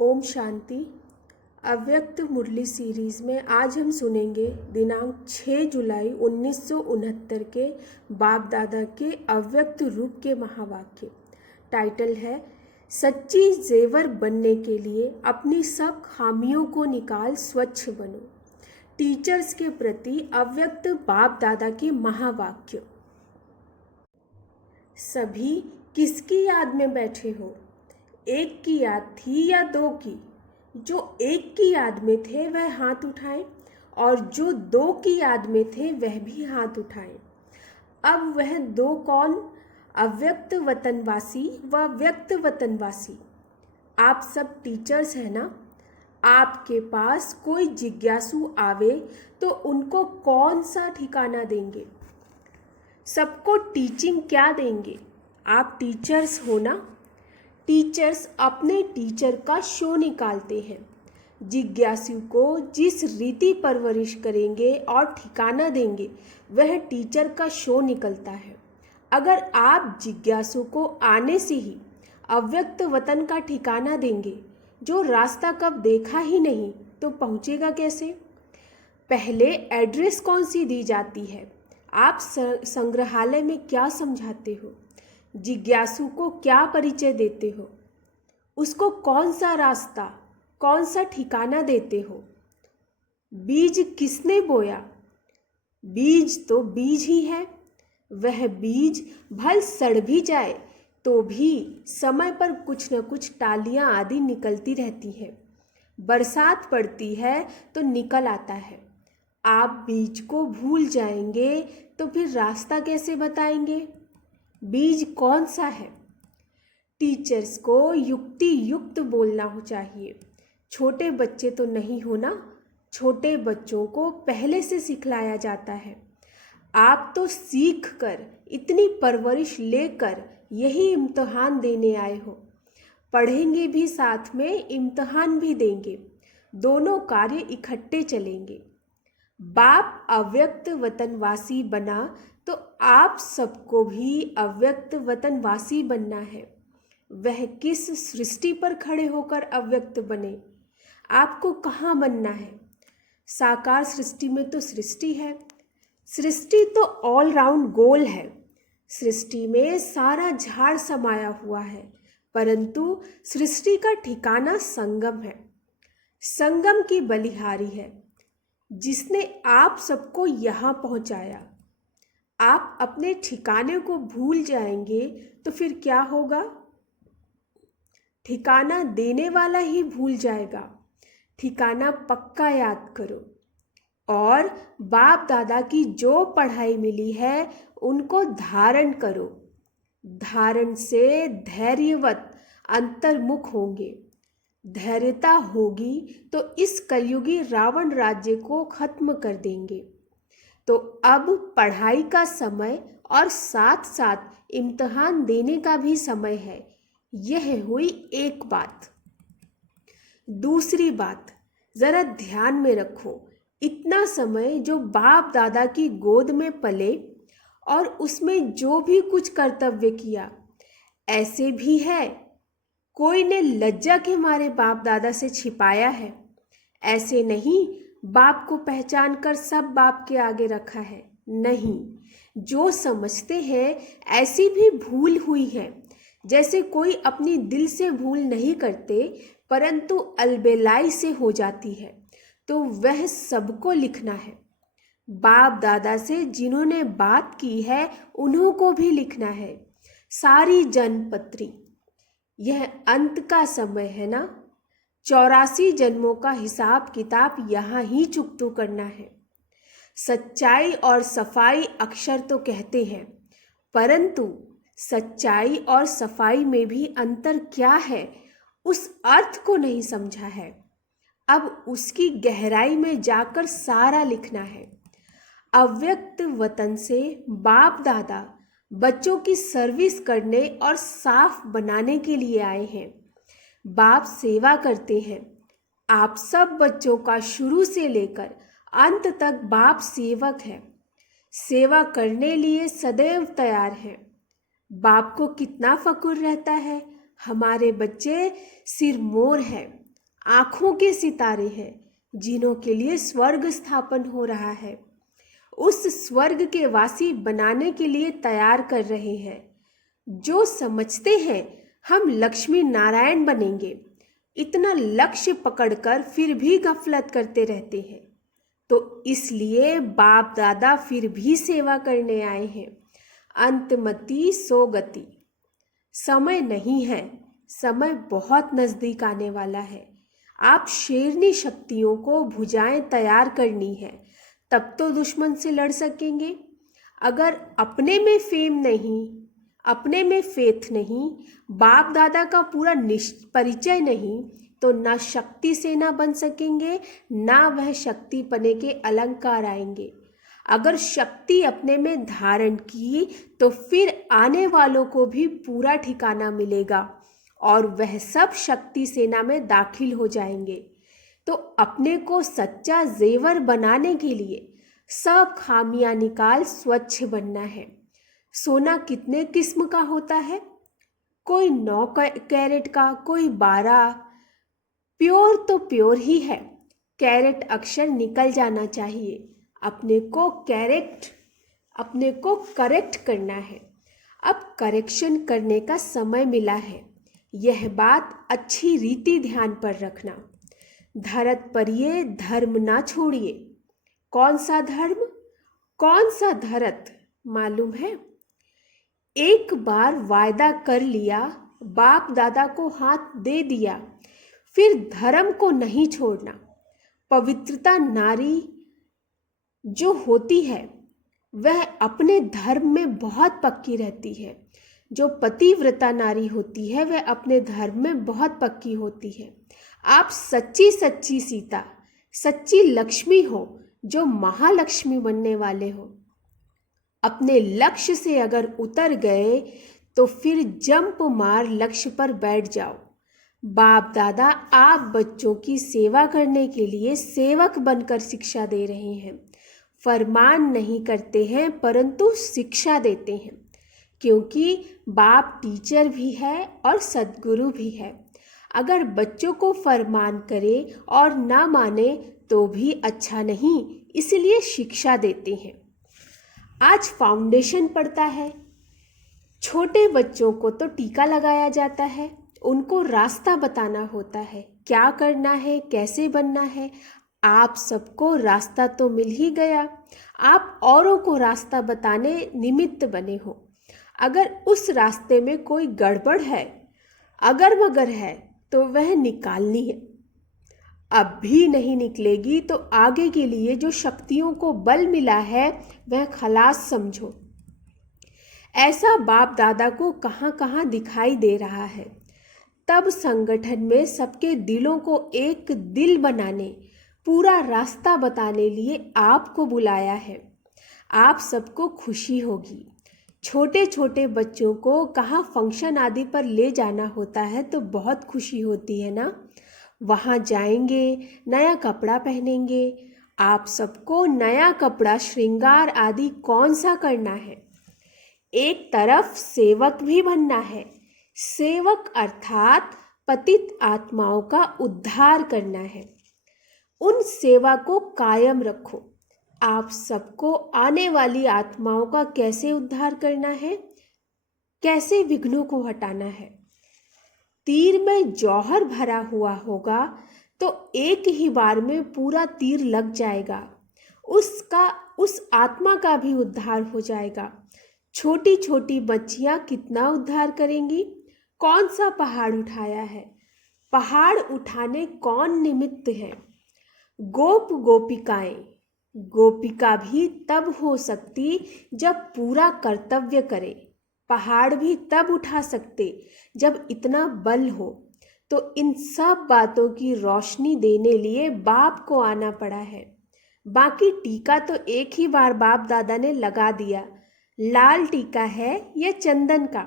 ओम शांति। अव्यक्त मुरली सीरीज़ में आज हम सुनेंगे दिनांक 6 जुलाई 1969 के बाप दादा के अव्यक्त रूप के महावाक्य। टाइटल है सच्ची जेवर बनने के लिए अपनी सब खामियों को निकाल स्वच्छ बनो। टीचर्स के प्रति अव्यक्त बाप दादा के महावाक्य। सभी किसकी याद में बैठे हो? एक की याद थी या दो की? जो एक की याद में थे वह हाथ उठाएं और जो दो की याद में थे वह भी हाथ उठाएं। अब वह दो कौन? अव्यक्त वतनवासी व व्यक्त वतनवासी। आप सब टीचर्स हैं ना? आपके पास कोई जिज्ञासु आवे तो उनको कौन सा ठिकाना देंगे? सबको टीचिंग क्या देंगे? आप टीचर्स हो ना? टीचर्स अपने टीचर का शो निकालते हैं। जिज्ञासु को जिस रीति परवरिश करेंगे और ठिकाना देंगे वह टीचर का शो निकलता है। अगर आप जिज्ञासु को आने से ही अव्यक्त वतन का ठिकाना देंगे, जो रास्ता कब देखा ही नहीं, तो पहुँचेगा कैसे? पहले एड्रेस कौन सी दी जाती है? आप संग्रहालय में क्या समझाते हो? जिज्ञासु को क्या परिचय देते हो? उसको कौन सा रास्ता, कौन सा ठिकाना देते हो? बीज किसने बोया? बीज तो बीज ही है। वह बीज भल सड़ भी जाए तो भी समय पर कुछ न कुछ टालियां आदि निकलती रहती है। बरसात पड़ती है तो निकल आता है। आप बीज को भूल जाएंगे तो फिर रास्ता कैसे बताएंगे? बीज कौन सा है? टीचर्स को युक्ति युक्त बोलना हो चाहिए। छोटे बच्चे तो नहीं हो ना? छोटे बच्चों को पहले से सिखलाया जाता है। आप तो सीख कर, इतनी परवरिश लेकर यही इम्तहान देने आए हो। पढ़ेंगे भी साथ में, इम्तहान भी देंगे। दोनों कार्य इकट्ठे चलेंगे। बाप अव्यक्त वतनवासी बना तो आप सबको भी अव्यक्त वतनवासी बनना है। वह किस सृष्टि पर खड़े होकर अव्यक्त बने? आपको कहाँ बनना है? साकार सृष्टि में तो सृष्टि है। सृष्टि तो ऑल राउंड गोल है। सृष्टि में सारा झाड़ समाया हुआ है, परंतु सृष्टि का ठिकाना संगम है। संगम की बलिहारी है जिसने आप सबको यहाँ पहुँचाया। आप अपने ठिकाने को भूल जाएंगे तो फिर क्या होगा? ठिकाना देने वाला ही भूल जाएगा। ठिकाना पक्का याद करो और बाप दादा की जो पढ़ाई मिली है उनको धारण करो। धारण से धैर्यवत अंतर्मुख होंगे। धैर्यता होगी तो इस कलयुगी रावण राज्य को खत्म कर देंगे। तो अब पढ़ाई का समय और साथ साथ इम्तहान देने का भी समय है। यह हुई एक बात। दूसरी बात ज़रा ध्यान में रखो, इतना समय जो बाप दादा की गोद में पले और उसमें जो भी कुछ कर्तव्य किया, ऐसे भी है कोई ने लज्जा के मारे बाप दादा से छिपाया है। ऐसे नहीं बाप को पहचान कर सब बाप के आगे रखा है। नहीं, जो समझते हैं ऐसी भी भूल हुई है। जैसे कोई अपनी दिल से भूल नहीं करते परंतु अलबेलाई से हो जाती है, तो वह सबको लिखना है। बाप दादा से जिन्होंने बात की है उन्हों को भी लिखना है। सारी जनपत्री। यह अंत का समय है ना? 84 जन्मों का हिसाब किताब यहाँ ही चुकतो करना है। सच्चाई और सफाई अक्षर तो कहते हैं, परंतु सच्चाई और सफाई में भी अंतर क्या है उस अर्थ को नहीं समझा है। अब उसकी गहराई में जाकर सारा लिखना है। अव्यक्त वतन से बाप दादा बच्चों की सर्विस करने और साफ बनाने के लिए आए हैं। बाप सेवा करते हैं। आप सब बच्चों का शुरू से लेकर अंत तक बाप सेवक है। सेवा करने लिए सदैव तैयार है। बाप को कितना फक्र रहता है, हमारे बच्चे सिरमौर हैं। आँखों के सितारे हैं जिन्हों के लिए स्वर्ग स्थापन हो रहा है, उस स्वर्ग के वासी बनाने के लिए तैयार कर रहे हैं। जो समझते हैं हम लक्ष्मी नारायण बनेंगे, इतना लक्ष्य पकड़कर फिर भी गफलत करते रहते हैं। तो इसलिए बाप दादा फिर भी सेवा करने आए हैं। अंतमति सो गति। समय नहीं है, समय बहुत नज़दीक आने वाला है। आप शेरनी शक्तियों को भुजाएं तैयार करनी है, तब तो दुश्मन से लड़ सकेंगे। अगर अपने में फेम नहीं, अपने में फेथ नहीं, बाप दादा का पूरा परिचय नहीं, तो ना शक्ति सेना बन सकेंगे, ना वह शक्ति पने के अलंकार आएंगे। अगर शक्ति अपने में धारण की तो फिर आने वालों को भी पूरा ठिकाना मिलेगा और वह सब शक्ति सेना में दाखिल हो जाएंगे। तो अपने को सच्चा जेवर बनाने के लिए सब खामियां निकाल स्वच्छ बनना है। सोना कितने किस्म का होता है? कोई 9 कैरेट का, कोई 12। प्योर तो प्योर ही है, कैरेट अक्षर निकल जाना चाहिए। अपने को करेक्ट करना है। अब करेक्शन करने का समय मिला है। यह बात अच्छी रीति ध्यान पर रखना। धरत पर ये धर्म ना छोड़िए। कौन सा धर्म, कौन सा धरत मालूम है? एक बार वायदा कर लिया, बाप दादा को हाथ दे दिया, फिर धर्म को नहीं छोड़ना। पवित्रता नारी जो होती है वह अपने धर्म में बहुत पक्की रहती है। जो पतिव्रता नारी होती है वह अपने धर्म में बहुत पक्की होती है। आप सच्ची सच्ची सीता, सच्ची लक्ष्मी हो, जो महालक्ष्मी बनने वाले हो। अपने लक्ष्य से अगर उतर गए तो फिर जंप मार लक्ष्य पर बैठ जाओ। बाप दादा आप बच्चों की सेवा करने के लिए सेवक बनकर शिक्षा दे रहे हैं। फरमान नहीं करते हैं परंतु शिक्षा देते हैं, क्योंकि बाप टीचर भी है और सद्गुरु भी है। अगर बच्चों को फरमान करे और ना माने तो भी अच्छा नहीं, इसलिए शिक्षा देते हैं। आज फाउंडेशन पड़ता है। छोटे बच्चों को तो टीका लगाया जाता है, उनको रास्ता बताना होता है, क्या करना है, कैसे बनना है। आप सबको रास्ता तो मिल ही गया, आप औरों को रास्ता बताने निमित्त बने हो। अगर उस रास्ते में कोई गड़बड़ है, अगर मगर है, तो वह निकालनी है। अब भी नहीं निकलेगी तो आगे के लिए जो शक्तियों को बल मिला है वह खलास समझो। ऐसा बाप दादा को कहाँ कहाँ दिखाई दे रहा है। तब संगठन में सबके दिलों को एक दिल बनाने, पूरा रास्ता बताने लिए आपको बुलाया है। आप सबको खुशी होगी। छोटे छोटे बच्चों को कहाँ फंक्शन आदि पर ले जाना होता है तो बहुत खुशी होती है ना। वहाँ जाएंगे, नया कपड़ा पहनेंगे। आप सबको नया कपड़ा, श्रृंगार आदि कौन सा करना है। एक तरफ सेवक भी बनना है। सेवक अर्थात पतित आत्माओं का उद्धार करना है। उन सेवा को कायम रखो। आप सबको आने वाली आत्माओं का कैसे उद्धार करना है, कैसे विघ्नों को हटाना है। तीर में जौहर भरा हुआ होगा तो एक ही बार में पूरा तीर लग जाएगा, उस आत्मा का भी उद्धार हो जाएगा। छोटी छोटी बच्चियां कितना उद्धार करेंगी। कौन सा पहाड़ उठाया है, पहाड़ उठाने कौन निमित्त है। गोप गोपिकाएं, गोपिका भी तब हो सकती जब पूरा कर्तव्य करे। पहाड़ भी तब उठा सकते जब इतना बल हो। तो इन सब बातों की रोशनी देने लिए बाप को आना पड़ा है। बाकी टीका तो एक ही बार बाप दादा ने लगा दिया। लाल टीका है या चंदन का।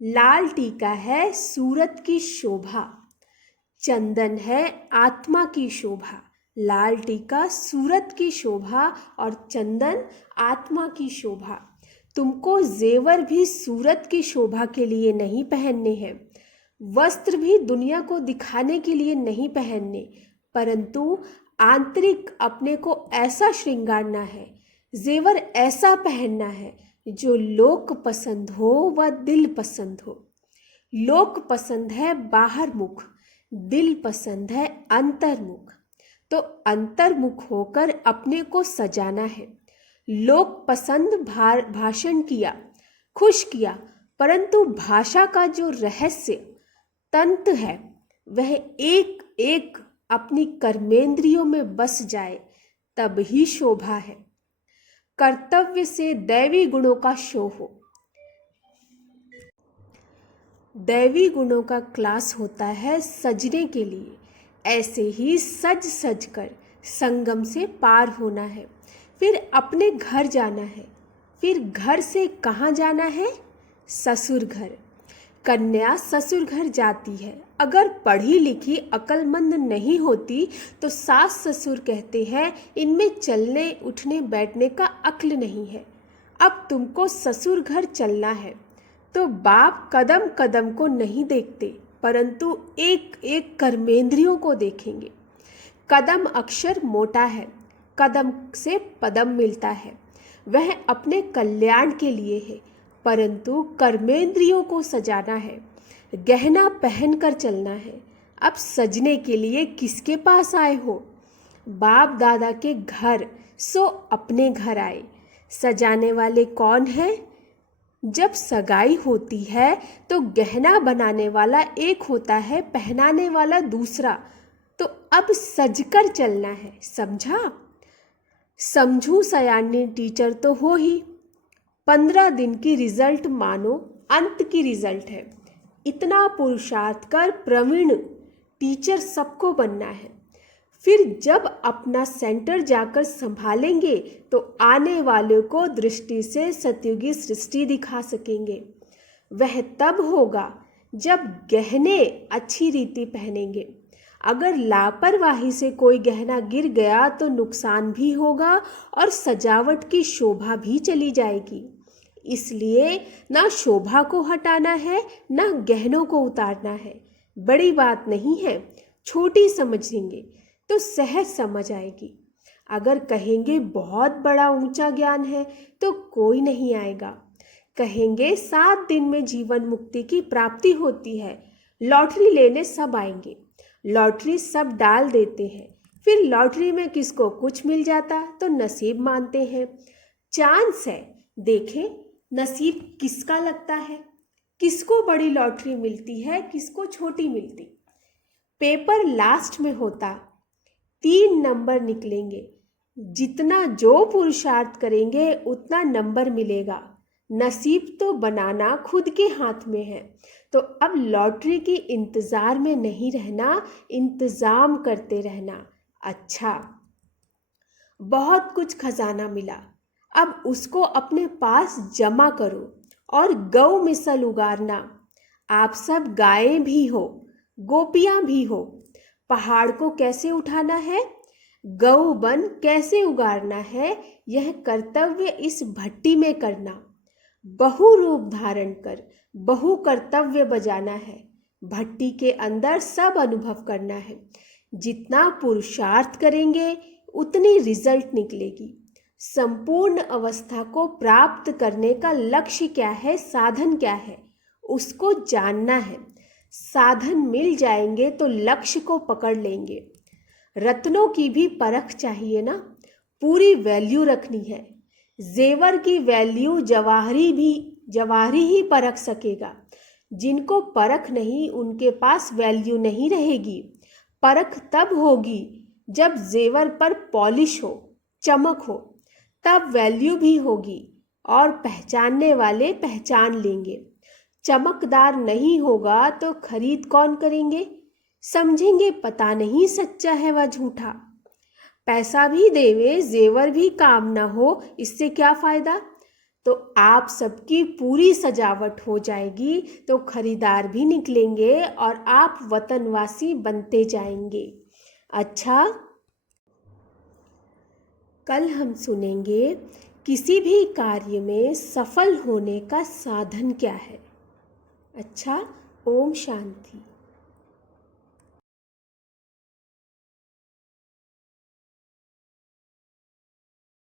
लाल टीका है सूरत की शोभा, चंदन है आत्मा की शोभा। लाल टीका सूरत की शोभा और चंदन आत्मा की शोभा। तुमको जेवर भी सूरत की शोभा के लिए नहीं पहनने हैं, वस्त्र भी दुनिया को दिखाने के लिए नहीं पहनने, परंतु आंतरिक अपने को ऐसा श्रृंगारना है, जेवर ऐसा पहनना है जो लोक पसंद हो व दिल पसंद हो। लोक पसंद है बाहर मुख, दिल पसंद है अंतर्मुख। तो अंतर्मुख होकर अपने को सजाना है। लोक पसंद भाषण किया, खुश किया, परंतु भाषा का जो रहस्य तंत्र है वह एक एक अपनी कर्मेंद्रियों में बस जाए, तब ही शोभा है। कर्तव्य से दैवी गुणों का शो हो। दैवी गुणों का क्लास होता है सजने के लिए, ऐसे ही सज सज कर संगम से पार होना है। फिर अपने घर जाना है। फिर घर से कहाँ जाना है? ससुर घर। कन्या ससुर घर जाती है। अगर पढ़ी लिखी अक्लमंद नहीं होती तो सास ससुर कहते हैं इनमें चलने उठने बैठने का अक्ल नहीं है, अब तुमको ससुर घर चलना है। तो बाप कदम कदम को नहीं देखते, परंतु एक एक कर्मेंद्रियों को देखेंगे। कदम अक्षर मोटा है, कदम से पदम मिलता है, वह अपने कल्याण के लिए है, परंतु कर्मेंद्रियों को सजाना है, गहना पहनकर चलना है। अब सजने के लिए किसके पास आए हो? बाप दादा के घर, सो अपने घर आए। सजाने वाले कौन हैं? जब सगाई होती है तो गहना बनाने वाला एक होता है, पहनाने वाला दूसरा। तो अब सजकर चलना है, समझा? समझू सयानी टीचर तो हो ही। 15 दिन की रिजल्ट मानो अंत की रिजल्ट है। इतना पुरुषार्थ कर प्रवीण टीचर सबको बनना है। फिर जब अपना सेंटर जाकर संभालेंगे तो आने वाले को दृष्टि से सतयुगी सृष्टि दिखा सकेंगे। वह तब होगा जब गहने अच्छी रीति पहनेंगे। अगर लापरवाही से कोई गहना गिर गया तो नुकसान भी होगा और सजावट की शोभा भी चली जाएगी। इसलिए ना शोभा को हटाना है, ना गहनों को उतारना है। बड़ी बात नहीं है, छोटी समझेंगे तो सहज समझ आएगी। अगर कहेंगे बहुत बड़ा ऊंचा ज्ञान है तो कोई नहीं आएगा। कहेंगे 7 दिन में जीवन मुक्ति की प्राप्ति होती है, लॉटरी लेने सब आएंगे। लॉटरी सब डाल देते हैं, फिर लॉटरी में किसको कुछ मिल जाता तो नसीब मानते हैं। चांस है, देखें नसीब किसका लगता है, किसको बड़ी लॉटरी मिलती है, किसको छोटी मिलती। पेपर लास्ट में होता, 3 नंबर निकलेंगे। जितना जो पुरुषार्थ करेंगे उतना नंबर मिलेगा। नसीब तो बनाना खुद के हाथ में है। तो अब लॉटरी के इंतज़ार में नहीं रहना, इंतज़ाम करते रहना। अच्छा, बहुत कुछ खजाना मिला, अब उसको अपने पास जमा करो और गौ मिसल उगारना। आप सब गायें भी हो, गोपियां भी हो। पहाड़ को कैसे उठाना है, गौ बन कैसे उगारना है, यह कर्तव्य इस भट्टी में करना। बहु रूप धारण कर बहु कर्तव्य बजाना है। भट्टी के अंदर सब अनुभव करना है। जितना पुरुषार्थ करेंगे उतनी रिजल्ट निकलेगी। संपूर्ण अवस्था को प्राप्त करने का लक्ष्य क्या है, साधन क्या है, उसको जानना है। साधन मिल जाएंगे तो लक्ष्य को पकड़ लेंगे। रत्नों की भी परख चाहिए ना, पूरी वैल्यू रखनी है। जेवर की वैल्यू जवाहरी ही परख सकेगा। जिनको परख नहीं उनके पास वैल्यू नहीं रहेगी। परख तब होगी जब जेवर पर पॉलिश हो, चमक हो, तब वैल्यू भी होगी और पहचानने वाले पहचान लेंगे। चमकदार नहीं होगा तो खरीद कौन करेंगे? समझेंगे पता नहीं सच्चा है व झूठा। पैसा भी देवे जेवर भी काम ना हो, इससे क्या फायदा? तो आप सबकी पूरी सजावट हो जाएगी तो खरीदार भी निकलेंगे और आप वतनवासी बनते जाएंगे। अच्छा, कल हम सुनेंगे किसी भी कार्य में सफल होने का साधन क्या है। अच्छा, ओम शांति।